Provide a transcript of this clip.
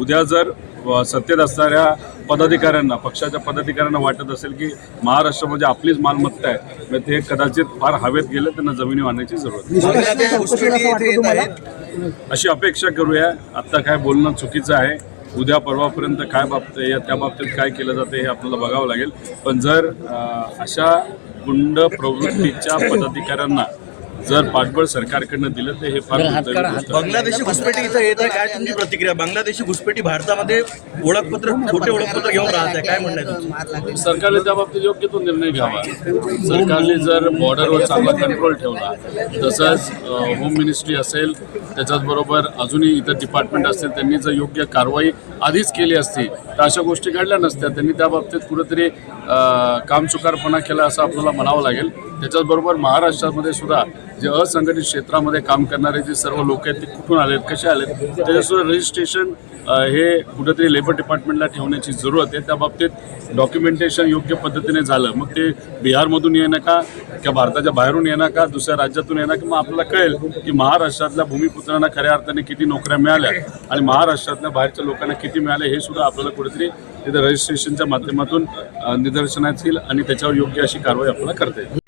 उद्या जर सत्तेत असणाऱ्या पदाधिकाऱ्यांना, पक्षाच्या पदाधिकाऱ्यांना वाटत असेल की महाराष्ट्रामध्ये आपलीच मालमत्ता आहे, मग ते कदाचित फार हवेत गेले, त्यांना जमिनी आणण्याची जरूरत नाही. अशी अपेक्षा करूया. आत्ता काय बोलणं चुकीचं आहे. उद्या परवापर्यंत काय त्या बाबतीत काय केलं जातं हे आपल्याला बघावं लागेल. पण जर अशा गुंड प्रवृत्तीच्या पदाधिकाऱ्यांना जर पाठबळ सरकारकडनं दिलं तर हे फार बांगलादेशी घुसपेटी इथं येत आहे, काय तुमची प्रतिक्रिया? बांगलादेशी घुसपेटी भारतामध्ये ओळखपत्र, खोटे ओळखपत्र घेऊन राहत आहे, काय म्हणणं? सरकारने त्या बाबतीत योग्य तो निर्णय घ्यावा. सरकारने जर बॉर्डरवर चांगला कंट्रोल ठेवला, तसंच होम मिनिस्ट्री असेल, त्याच्याचबरोबर अजूनही इतर डिपार्टमेंट असतील, त्यांनी जर योग्य कारवाई आधीच केली असती तर अशा गोष्टी घडल्या नसत्या. त्यांनी त्या बाबतीत कुठेतरी कामचुकारपणा केला असं आपल्याला म्हणावं लागेल. त्याच्याचबरोबर महाराष्ट्रामध्ये सुद्धा जे असंघटित क्षेत्रामध्ये काम करणारे जे सर्व लोक आहेत ते कुठून आलेत, कसे आलेत, त्याच्यासुद्धा रजिस्ट्रेशन हे कुठेतरी लेबर डिपार्टमेंटला ठेवण्याची जरूरत आहे. त्या बाबतीत डॉक्युमेंटेशन योग्य पद्धतीने झालं, मग ते बिहारमधून येणं का किंवा भारताच्या बाहेरून येणं का, दुसऱ्या राज्यातून येणं का, मग आपल्याला कळेल की महाराष्ट्रातल्या भूमिपुत्रांना खऱ्या अर्थाने किती नोकऱ्या मिळाल्या आणि महाराष्ट्रातल्या बाहेरच्या लोकांना किती मिळाले हे सुद्धा आपल्याला कुठेतरी तिथे रजिस्ट्रेशनच्या माध्यमातून निदर्शनात येईल आणि त्याच्यावर योग्य अशी कारवाई आपल्याला करता येईल.